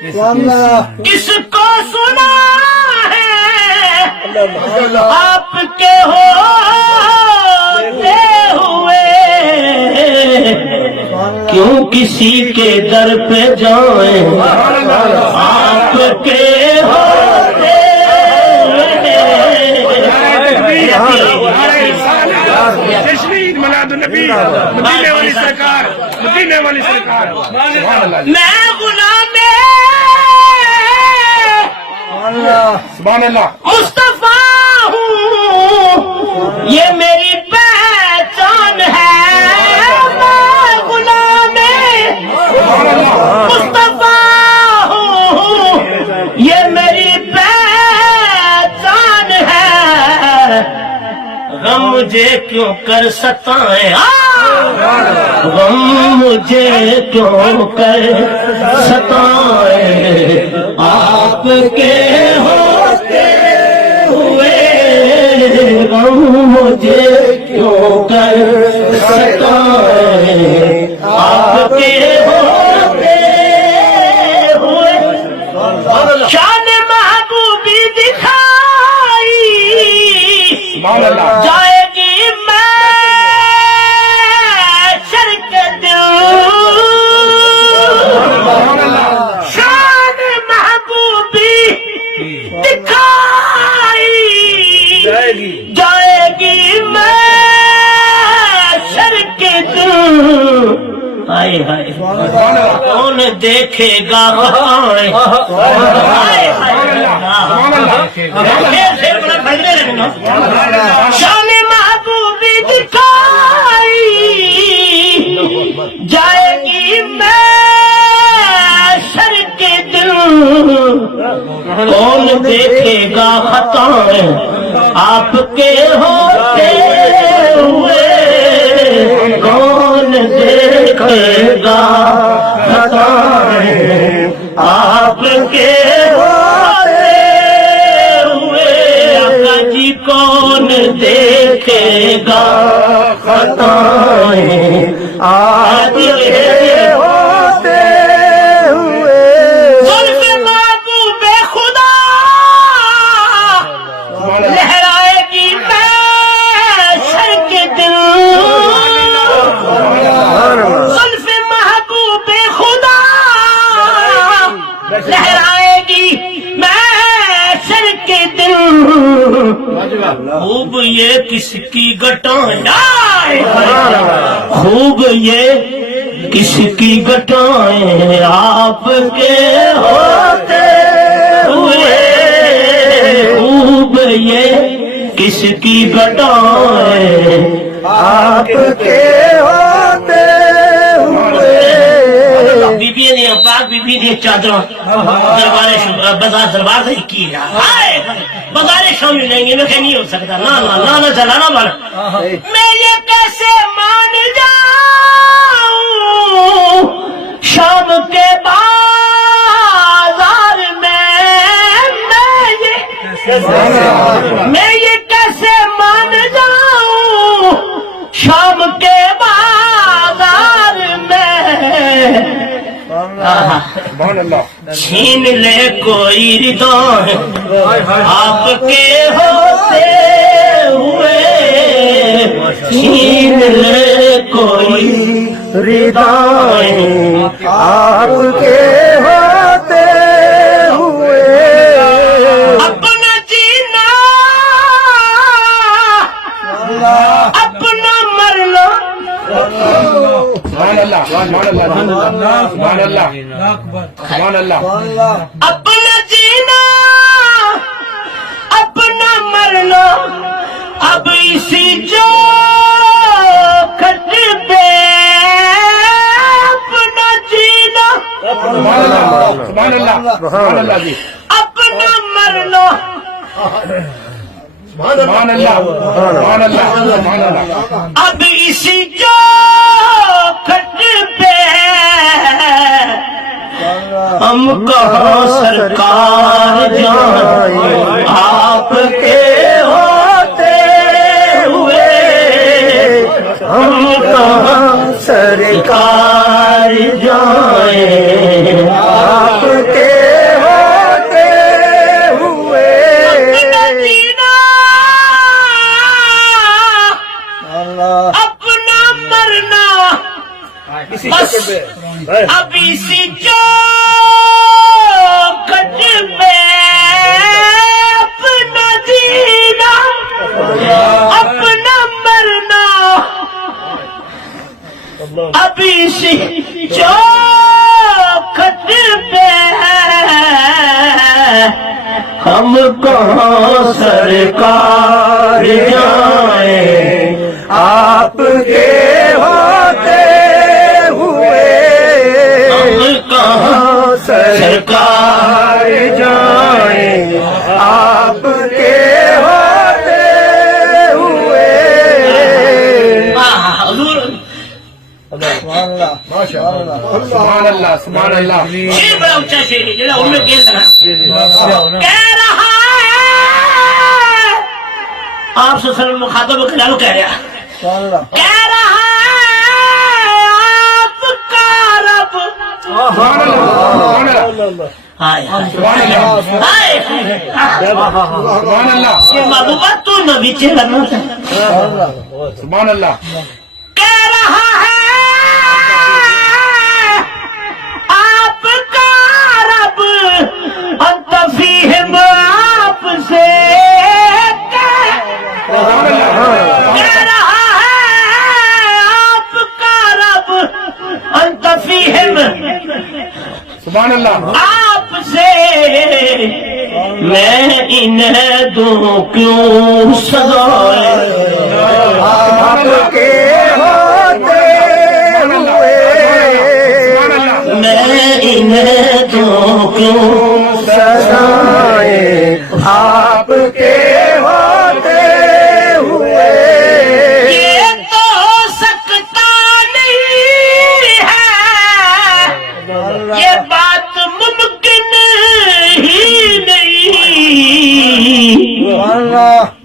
کس کو سنا ہے آپ کے ہوتے ہوئے، کیوں کسی کے در پہ جائیں آپ کے ہوتے جشن میلاد النبی مدینے والی سرکار، مدینے والی سرکار. میں غلام سبحان اللہ. مصطفیٰ ہوں، یہ میری پہچان ہے. میں غلام مصطفیٰ ہوں، یہ میری پہچان ہے. غم مجھے کیوں کر ستائیں، غم مجھے کیوں کر ستائیں، آپ کے ہوتے ہوئے غم مجھے کیوں کر ستائیں، آپ کے ہوتے ہوئے. شان محبوبی دکھائی سبحان اللہ. جائے گی میں شر کے دل. شان محبوبی دکھائی جائے گی میں شر کے دل. ہائے ہائے کون دیکھے گا، ہائے شان محبوبی دکھائی جائے گی میں شر کے دل. کون دیکھے گا خطائیں آپ کے ہوتے ہوئے، کون دیکھے گا خطائیں آپ کے ہوتے ہوئے. آقا جی کون دیکھے گا خطائیں آپ کے ہوتے ہوئے. زلف محبوب خدا لہرائے گی محشر کے دن. زلف محبوب خدا لہرائے گی محشر کے دن. خوب یہ کس کی گٹائیں، خوب یہ کس کی گٹائیں آپ کے ہوتے ہوئے. خوب یہ کس کی گٹائیں آپ کے ہوتے ہوئے. بی نے پاک بی نے چادر بازار دربار سے کی بازار شام لیں گے. میں کہ نہیں ہو سکتا، نہ چلانا بنا. میں یہ کیسے مان جاؤں شام کے بازار میں. میں یہ کیسے مان جاؤں شام کے بازار میں. چھین لے کوئی ردا آپ کے ہوتے ہوئے، چھین لے کوئی ردا آپ کے ہوتے ہوئے. اپنا جینا اپنا مرنا. سبحان اللہ. سبحان اللہ. سبحان اللہ. سبحان اللہ. اپنا جینا اپنا مرنا اب اسی جو کھٹ پہ. اپنا جینا سبحان اللہ. سبحان اللہ. سبحان اللہ جی. اپنا مرنا سبحان اللہ. سبحان اللہ. سبحان اللہ. اب اسی جو کھٹ پہ. ہم کہاں سرکار جائیں آپ کے ہوتے ہوئے. ہم کہاں سرکار جائیں آپ کے اپنا مرنا بس اب اسی چوکھٹ پہ اپنا جینا اپنا مرنا اب اسی چوکھٹ پہ ہم کہاں سرکار جائیں آپ کے ہوتے ہوئے ہم کہاں سرکار جائیں آپ کے ہوتے ہوئے حضور سبحان اللہ سبحان اللہ شیر بڑا اونچا شیر ہے جڑا ان میں کہہ رہا کہہ رہا ہے آپ صلی اللہ علیہ وسلم مخاطب کلام کہہ رہا کہہ رہا ہے آپ کا رب سبحان اللہ ہائے سبحان اللہ ہائے سبحان اللہ یہ محبوبہ تو نبی چلنا سبحان اللہ کہہ رہا ہے آپ کا رب انت فیہم آپ سے کہہ رہا ہے آپ کا رب انت فیہم سبحان اللہ آپ سے میں انہیں دوں کیوں سزائے آپ کے ہوتے ہوئے میں انہیں دوں کیوں سزائیں آپ کے ہوتے ہوئے یہ تو سکتا نہیں ہے یہ بات ممکن ہی نہیں